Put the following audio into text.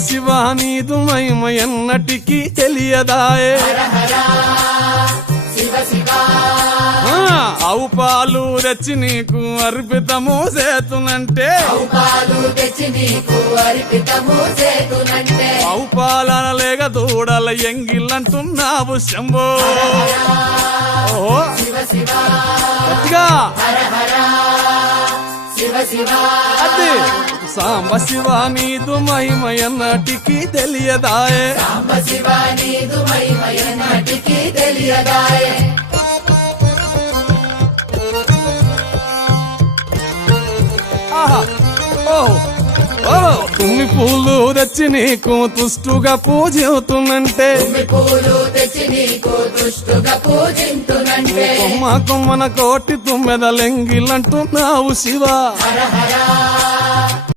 శివ నీదు మహిమ ఎన్నటికీ తెలియదాయే ఆవు పాలు తెచ్చి నీకు అర్పితము చేతునంటే ఆవు పాలన లేక దూడల ఎంగిల్లంటున్నావు శంభో గట్టిగా అది సాంబ శివ నీదు మహిమ ఎన్నటికీ తెలియదాయే తుమ్మి పూలు తెచ్చి నీకు తుష్టుగా పూజింతునంటే కొమ్మ కొమ్మన కోటి తుమ్మెద లెంగిలంటున్నావు శివ